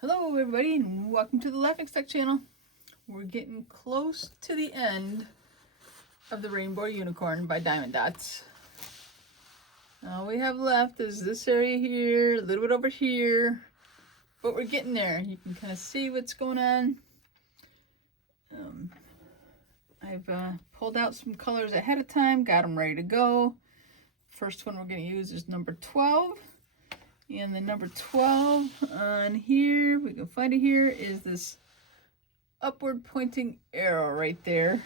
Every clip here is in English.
Hello everybody and welcome to the Laughing Stock channel. We're getting close to the end of the Rainbow Unicorn by Diamond Dots. All we have left is this area here, a little bit over here, but we're getting there. You can kind of see what's going on. I've pulled out some colors ahead of time, got them ready to go. First one we're going to use is number 12. And the number 12 on here, we can find it here, is this upward pointing arrow right there.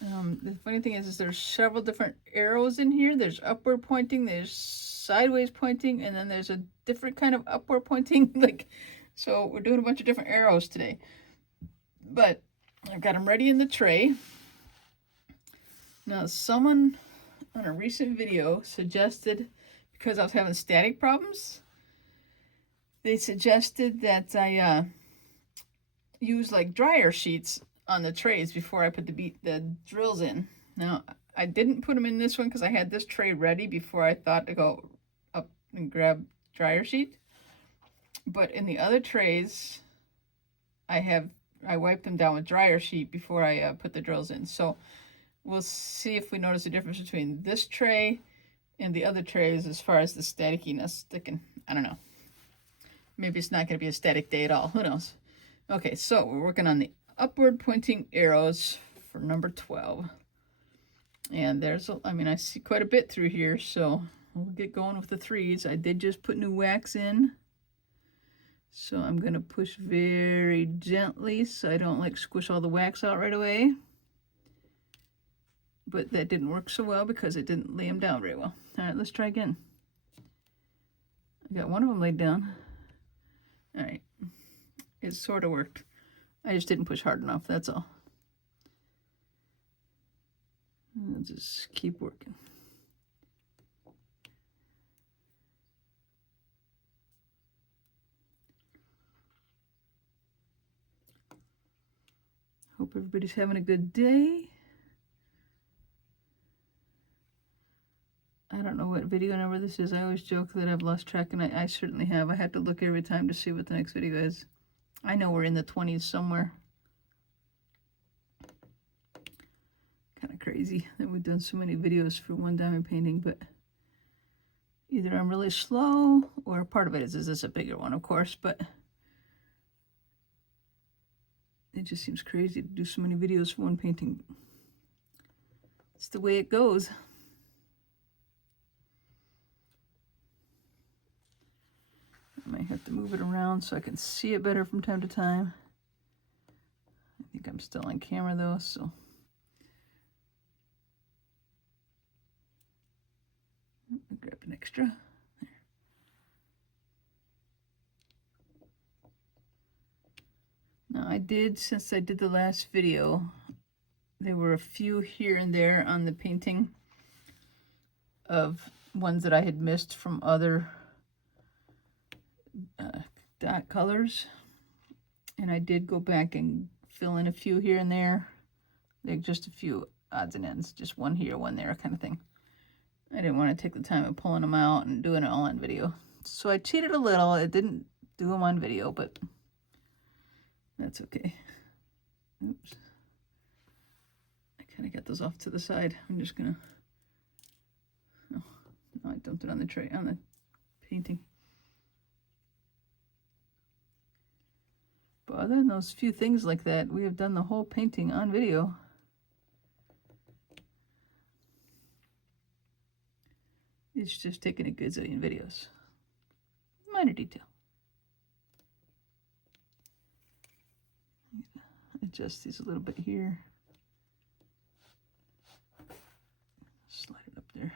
The funny thing is there's several different arrows in here. There's upward pointing, there's sideways pointing, and then there's a different kind of upward pointing. So we're doing a bunch of different arrows today. But I've got them ready in the tray. Now, someone on a recent video suggested, because I was having static problems, they suggested that I use like dryer sheets on the trays before I put the drills in. Now, I didn't put them in this one because I had this tray ready before I thought to go up and grab dryer sheet. But in the other trays, I wiped them down with dryer sheet before I put the drills in. So we'll see if we notice a difference between this tray and the other trays as far as the staticiness sticking. I don't know. Maybe it's not going to be a static day at all. Who knows? Okay, so we're working on the upward pointing arrows for number 12. And there's, I see quite a bit through here, so we'll get going with the 3s. I did just put new wax in. So I'm going to push very gently so I don't squish all the wax out right away. But that didn't work so well because it didn't lay them down very well. All right, let's try again. I got one of them laid down. All right, it sort of worked. I just didn't push hard enough, that's all. I'll just keep working. Hope everybody's having a good day. I don't know what video number this is. I always joke that I've lost track, and I certainly have. I have to look every time to see what the next video is. I know we're in the 20s somewhere. Kind of crazy that we've done so many videos for one diamond painting, but either I'm really slow, or part of it is this a bigger one, of course, but it just seems crazy to do so many videos for one painting. It's the way it goes. I might have to move it around so I can see it better from time to time. I think I'm still on camera though, so. I'll grab an extra. There. Now since I did the last video, there were a few here and there on the painting of ones that I had missed from other dot colors, and I did go back and fill in a few here and there, just a few odds and ends, just one here, one there kind of thing. I didn't want to take the time of pulling them out and doing it all on video, so I cheated a little. It didn't do them on video, but that's okay. Oops, I kind of got those off to the side. I'm just gonna, oh no, I dumped it on the tray, on the painting. But other than those few things like that, we have done the whole painting on video. It's just taken a gazillion videos. Minor detail. Adjust these a little bit here. Slide it up there.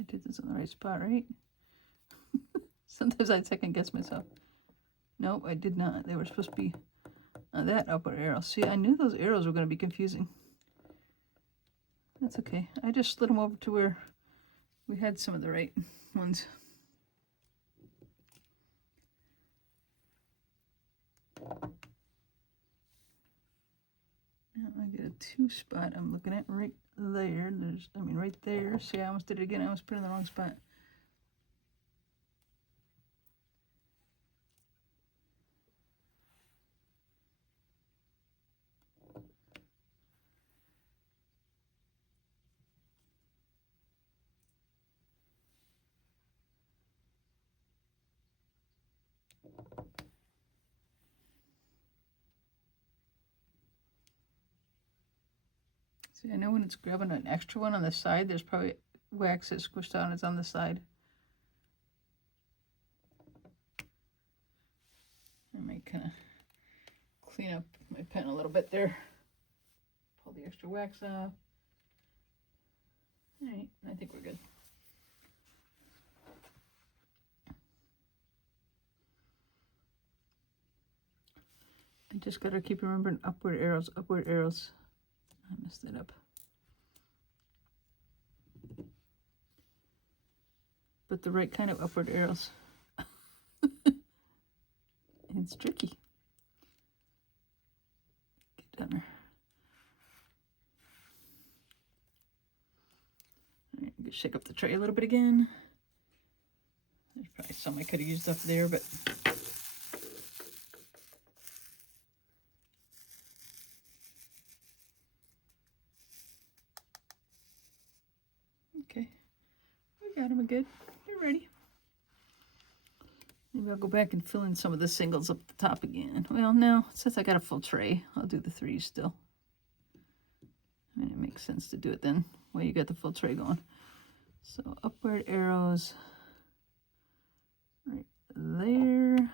I did this on the right spot, right? Sometimes I second guess myself. Nope, I did not. They were supposed to be on that upward arrow. See, I knew those arrows were going to be confusing. That's okay. I just slid them over to where we had some of the right ones. Now I get a 2 spot I'm looking at right there. Right there. See, I almost did it again. I almost put it in the wrong spot. See, I know when it's grabbing an extra one on the side, there's probably wax that's squished out and it's on the side. I might kind of clean up my pen a little bit there. Pull the extra wax off. All right, I think we're good. I just got to keep remembering upward arrows, upward arrows. I messed that up. But the right kind of upward arrows. It's tricky. Get down there. All right, I'm gonna shake up the tray a little bit again. There's probably some I could have used up there, but okay. We got them good. You're ready. Maybe I'll go back and fill in some of the singles up the top again. Well, no, since I got a full tray, I'll do the 3s still. I mean, it makes sense to do it then, while you got the full tray going. So upward arrows right there.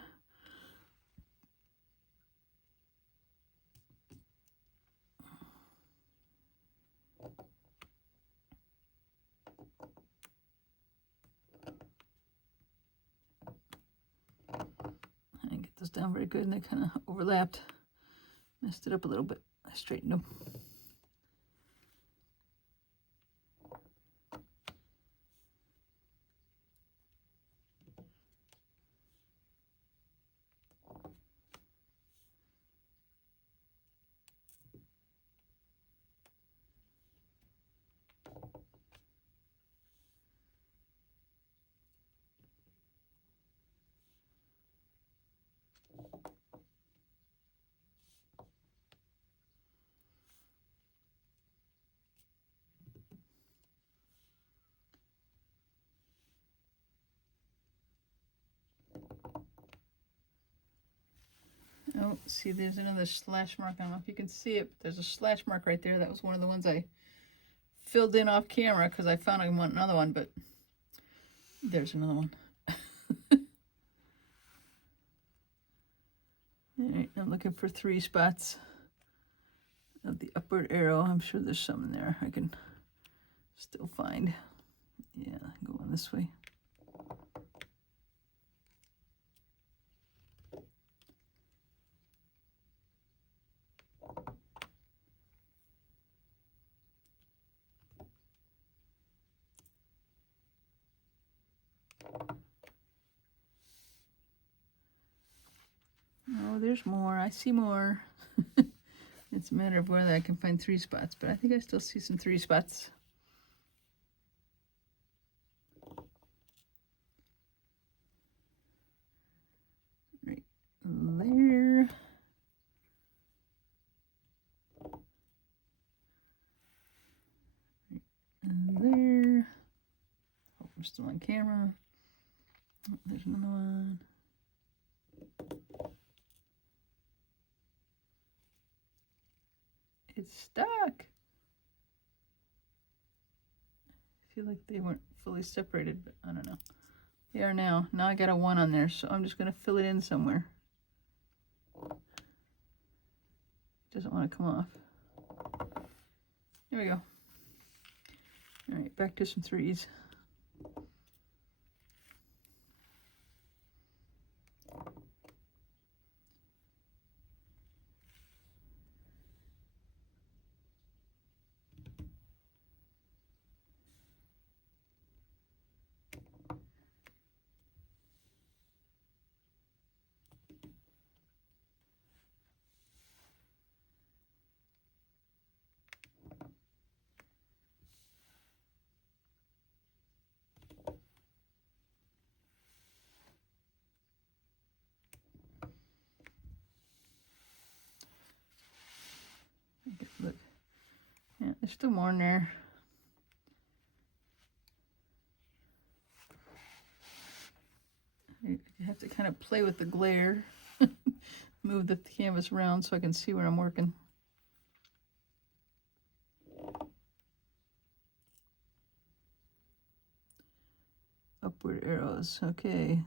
I didn't get those down very good and they kind of overlapped. Messed it up a little bit. I straightened them. Oh, see, there's another slash mark. I don't know if you can see it, but there's a slash mark right there. That was one of the ones I filled in off camera because I found I want another one, but there's another one. All right, I'm looking for 3 spots of the upward arrow. I'm sure there's some in there I can still find. Yeah, going this way. Oh, there's more. I see more. It's a matter of whether I can find 3 spots, but I think I still see some 3 spots. Right there. Right there. Hope I'm still on camera. Oh, there's another one. It's stuck. I feel like they weren't fully separated, but I don't know. They are now. Now I got a 1 on there, so I'm just going to fill it in somewhere. It doesn't want to come off. There we go. All right, back to some 3s. Look. Yeah, there's still more in there. You have to kind of play with the glare. Move the canvas around so I can see where I'm working. Upward arrows, okay.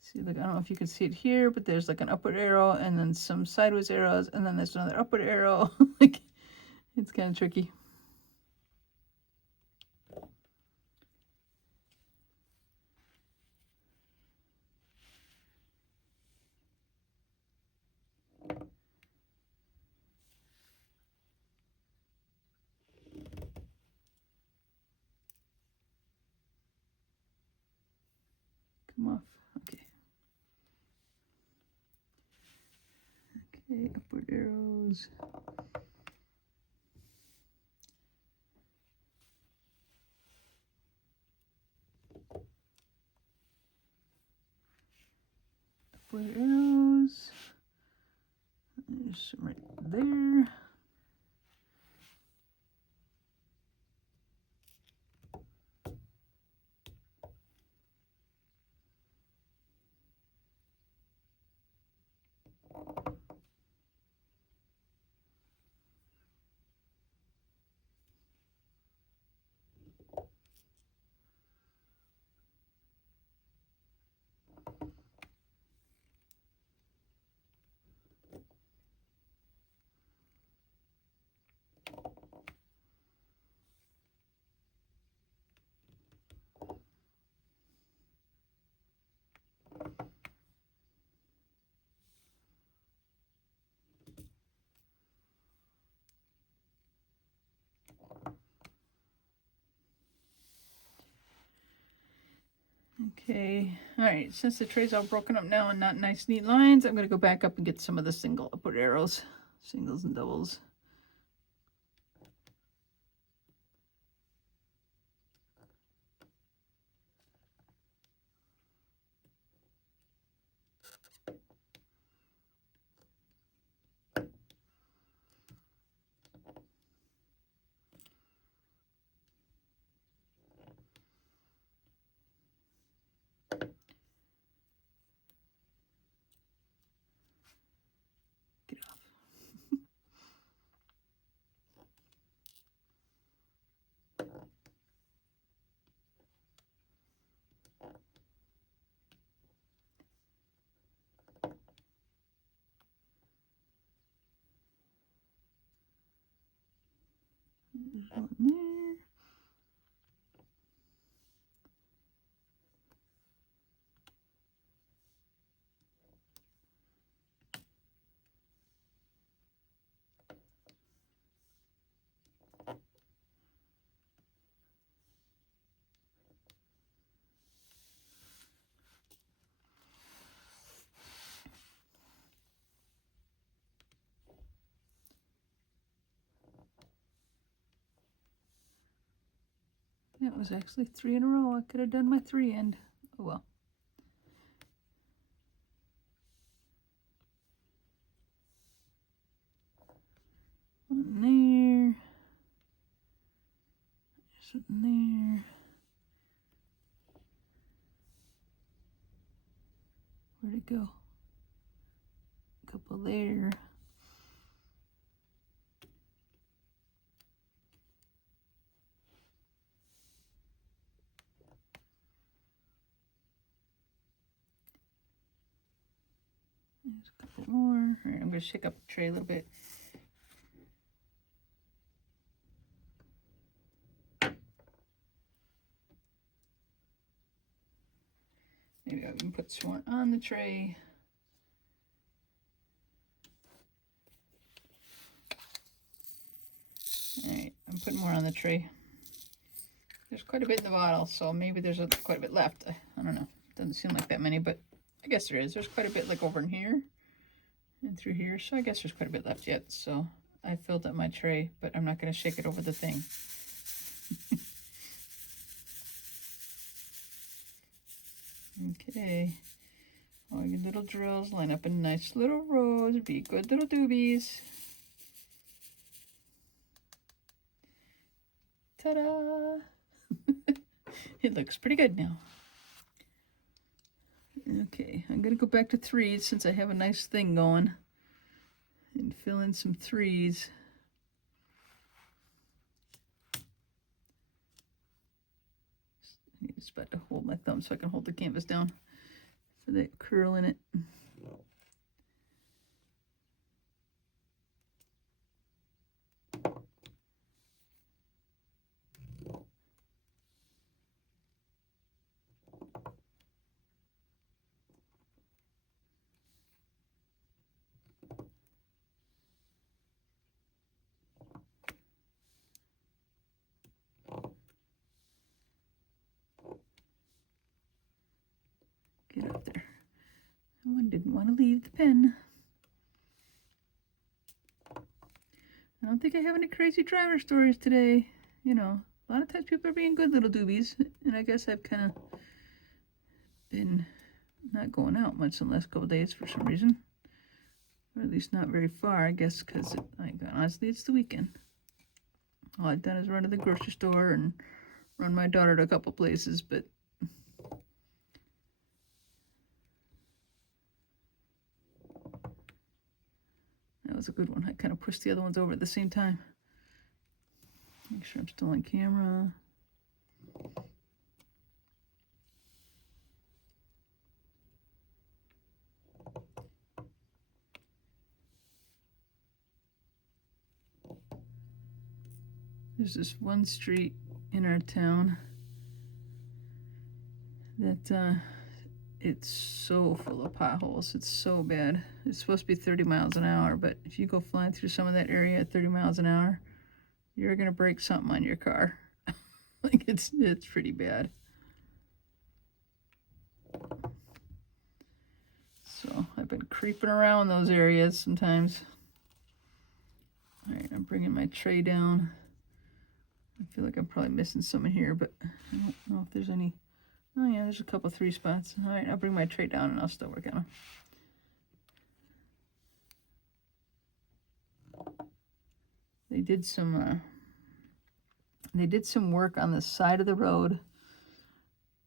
See, like, I don't know if you can see it here, but there's like an upward arrow and then some sideways arrows, and then there's another upward arrow. Like, it's kind of tricky. Come off, okay. Okay, upward arrows. Upward arrows. There's some right there. Okay, all right, since the tray's all broken up now and not nice neat lines, I'm gonna go back up and get some of the single upward arrows, singles and doubles. Get off. There's one there. That was actually 3 in a row. I could have done my 3 end. Oh well. One there. There's one there. Where'd it go? A couple there. There's a couple more. All right, I'm going to shake up the tray a little bit. Maybe I can put some more on the tray. All right, I'm putting more on the tray. There's quite a bit in the bottle, so maybe there's quite a bit left. I don't know. Doesn't seem like that many, but I guess there is. There's quite a bit like over in here and through here, so I guess there's quite a bit left yet. So I filled up my tray, but I'm not going to shake it over the thing. Okay. All your little drills line up in nice little rows. Be good little doobies. Ta-da! It looks pretty good now. Okay, I'm going to go back to 3s since I have a nice thing going. And fill in some 3s. I need a spot to hold my thumb so I can hold the canvas down for that curl in it. Get up there. One didn't want to leave the pen. I don't think I have any crazy driver stories today. You know, a lot of times people are being good little doobies, and I guess I've kind of been not going out much in the last couple of days for some reason. Or at least not very far, I guess, because honestly, it's the weekend. All I've done is run to the grocery store and run my daughter to a couple places, but that was a good one. I kind of pushed the other ones over at the same time. Make sure I'm still on camera. There's this one street in our town that it's so full of potholes. It's so bad. It's supposed to be 30 miles an hour, but if you go flying through some of that area at 30 miles an hour, you're gonna break something on your car. Like it's pretty bad. So I've been creeping around those areas sometimes. All right, I'm bringing my tray down. I feel like I'm probably missing some in here, but I don't know if there's any. Oh yeah, there's a couple 3 spots. All right, I'll bring my tray down and I'll still work on them. They did some work on the side of the road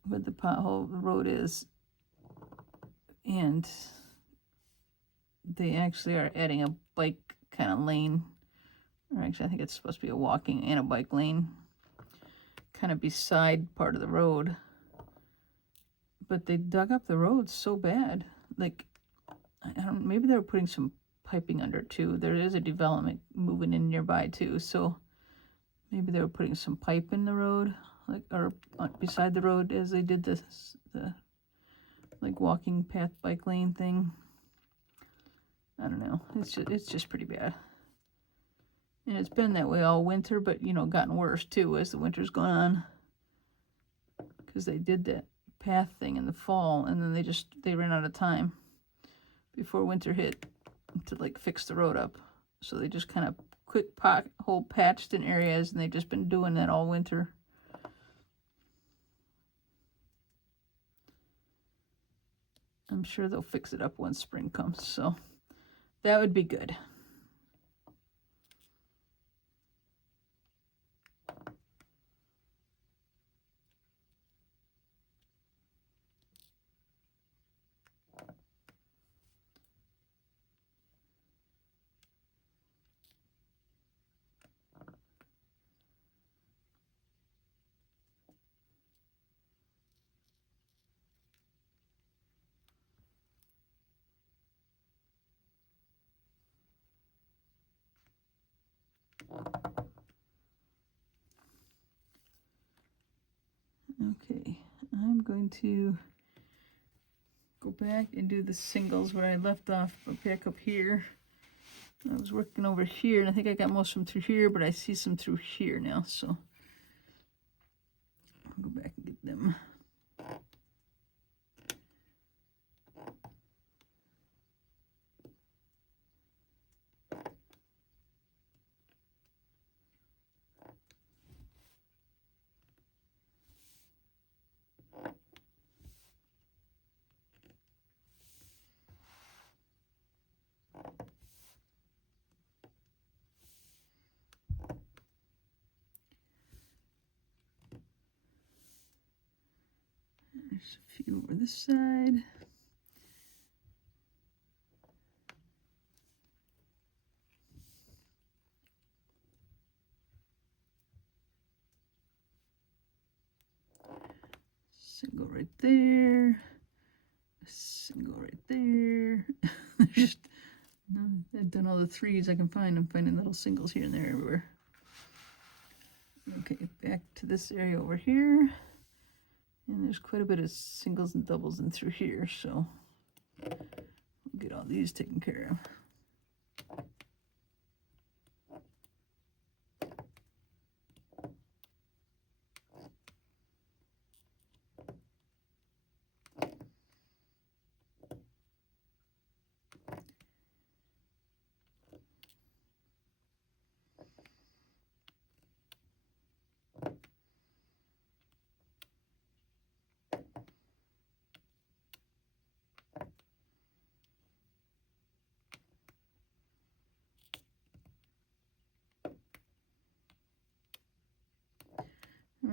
where the pothole the road is, and they actually are adding a bike kind of lane, or actually I think it's supposed to be a walking and a bike lane kind of beside part of the road. But they dug up the road so bad, like I don't, maybe they were putting some piping under too. There is a development moving in nearby too, so maybe they were putting some pipe in the road, like, or beside the road as they did this, the like walking path bike lane thing. I don't know. It's just pretty bad. And it's been that way all winter, but you know, gotten worse too as the winter's gone on. Because they did that path thing in the fall, and then they ran out of time before winter hit to like fix the road up. So they just kind of quick pothole patched in areas, and they've just been doing that all winter. I'm sure they'll fix it up once spring comes, so that would be good. Okay, I'm going to go back and do the singles where I left off, but back up here. I was working over here, and I think I got most of them through here, but I see some through here now, so I'll go back and get them. There's a few over this side. Single right there. Single right there. There's just, no, I've done all the threes I can find. I'm finding little singles here and there everywhere. Okay, back to this area over here. And there's quite a bit of singles and doubles in through here, so we'll get all these taken care of.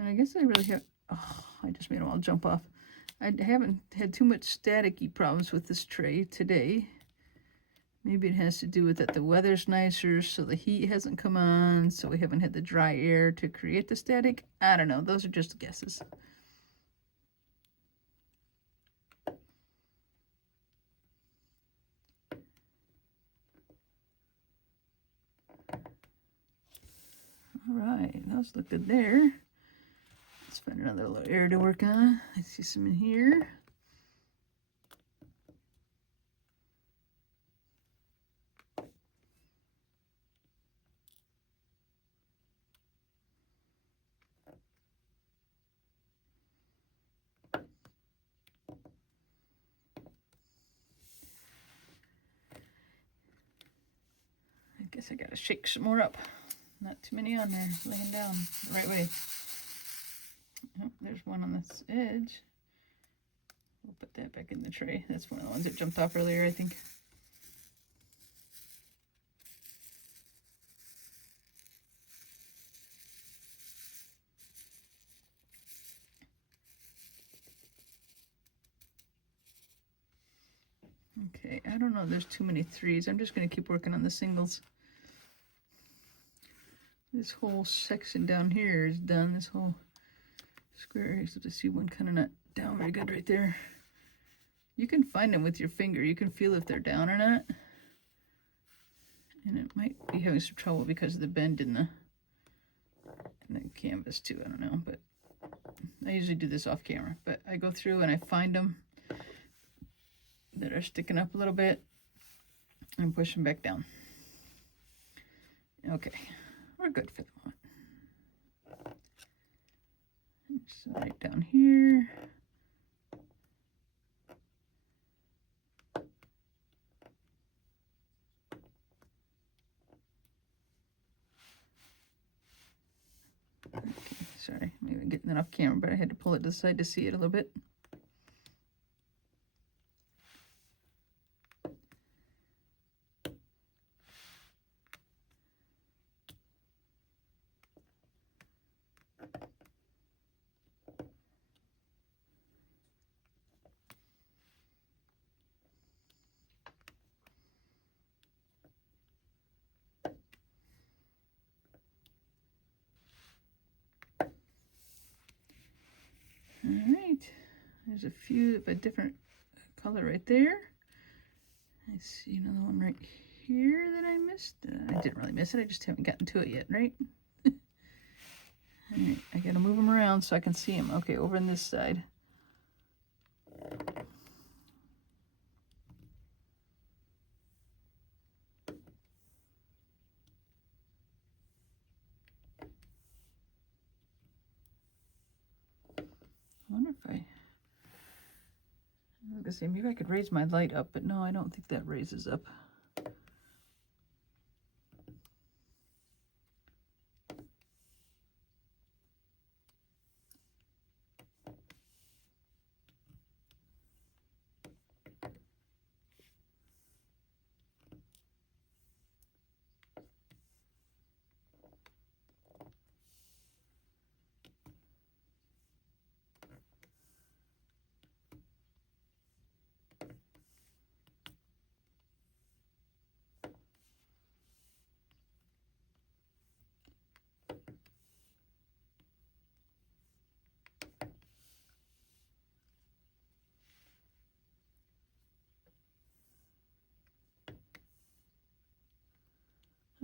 I guess I really have, oh, I just made them all jump off. I haven't had too much staticky problems with this tray today. Maybe it has to do with that the weather's nicer, so the heat hasn't come on, so we haven't had the dry air to create the static. I don't know, those are just guesses. All right, those look good there. Let's find another little area to work on. I see some in here. I guess I gotta shake some more up. Not too many on there, laying down the right way. Oh, there's one on this edge. We'll put that back in the tray. That's one of the ones that jumped off earlier, I think. Okay, I don't know, there's too many threes. I'm just going to keep working on the singles. This whole section down here is done. This whole square area, so to see one kind of not down very good right there. You can find them with your finger. You can feel if they're down or not. And it might be having some trouble because of the bend in the canvas too. I don't know, but I usually do this off camera. But I go through and I find them that are sticking up a little bit and push them back down. Okay, we're good for the moment. So right down here. Okay, sorry, maybe I'm getting it off camera, but I had to pull it to the side to see it a little bit. All right, there's a few of a different color right there. I see another one right here that I missed. I didn't really miss it, I just haven't gotten to it yet, right? All right, I gotta move them around so I can see them. Okay, over on this side. I wonder if I was gonna say maybe I could raise my light up, but no, I don't think that raises up.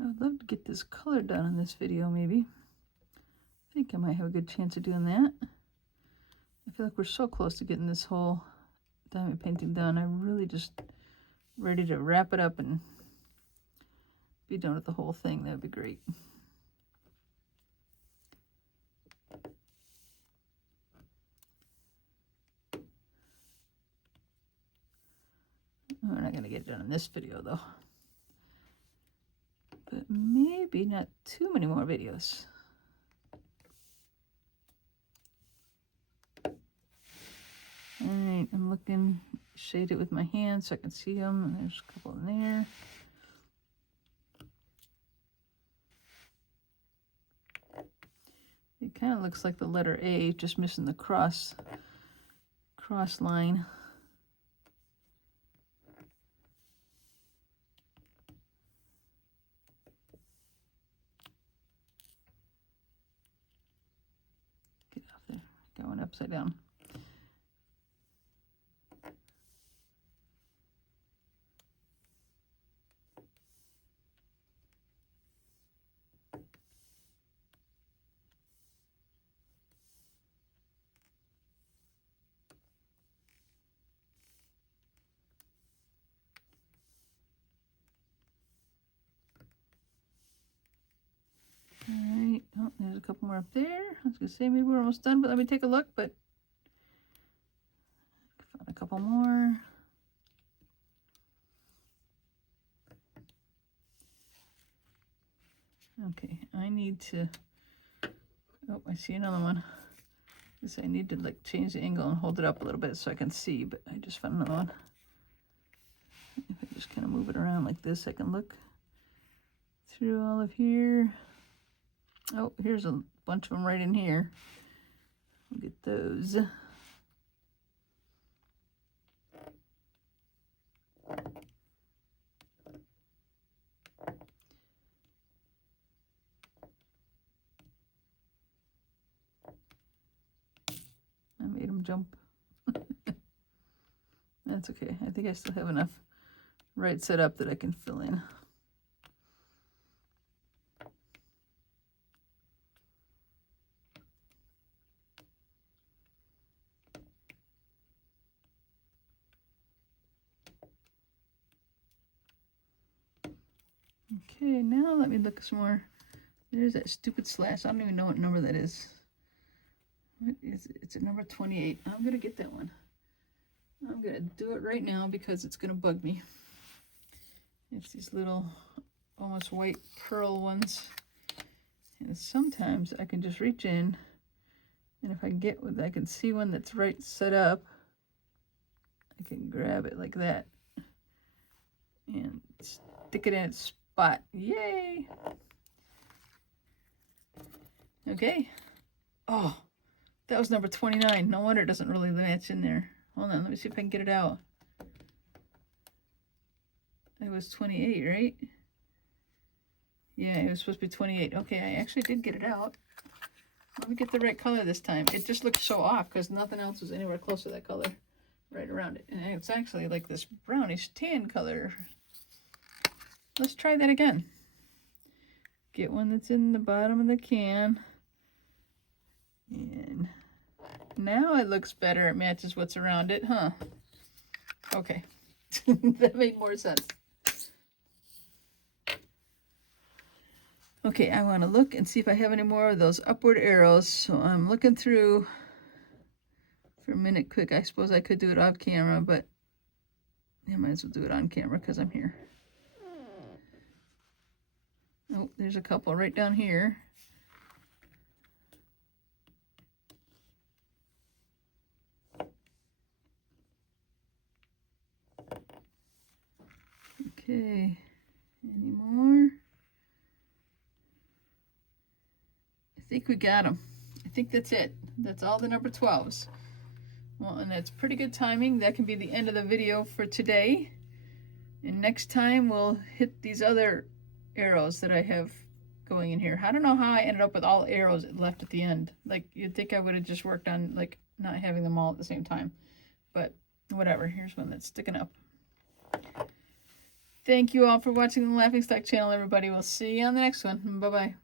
I'd love to get this color done in this video, maybe. I think I might have a good chance of doing that. I feel like we're so close to getting this whole diamond painting done. I'm really just ready to wrap it up and be done with the whole thing. That'd be great. We're not going to get it done in this video, though. But maybe not too many more videos. All right, I'm looking, shade it with my hand so I can see them. There's a couple in there. It kind of looks like the letter A, just missing the cross line. Get off there, going upside down. All right, oh, there's a couple more up there. I was gonna say maybe we're almost done, but let me take a look, but found a couple more. Okay, I need to, oh, I see another one. I need to like change the angle and hold it up a little bit so I can see, but I just found another one. If I just kind of move it around like this, I can look through all of here. Oh, here's a bunch of them right in here. We'll get those. I made them jump. That's okay. I think I still have enough right set up that I can fill in. Okay, now let me look some more. There's that stupid slash. I don't even know what number that is. What is it? It's at number 28. I'm gonna get that one. I'm gonna do it right now because it's gonna bug me. It's these little almost white pearl ones. And sometimes I can just reach in, and if I get what I can see one that's right set up, I can grab it like that and stick it in its spot. Yay! Okay. Oh, that was number 29. No wonder it doesn't really match in there. Hold on, let me see if I can get it out. It was 28, right? Yeah, it was supposed to be 28. Okay, I actually did get it out. Let me get the right color this time. It just looks so off because nothing else was anywhere close to that color right around it. And it's actually like this brownish tan color. Let's try that again. Get one that's in the bottom of the can. And now it looks better. It matches what's around it, huh? Okay. That made more sense. Okay, I want to look and see if I have any more of those upward arrows. So I'm looking through for a minute quick. I suppose I could do it off camera, but I might as well do it on camera because I'm here. Oh, there's a couple right down here. Okay, any more? I think we got them. I think that's it. That's all the number 12s. Well, and that's pretty good timing. That can be the end of the video for today. And next time we'll hit these other arrows that I have going in here. I don't know how I ended up with all arrows left at the end. Like, you'd think I would have just worked on like not having them all at the same time. But whatever. Here's one that's sticking up. Thank you all for watching the Laughing Stock channel, everybody. We'll see you on the next one. Bye-bye.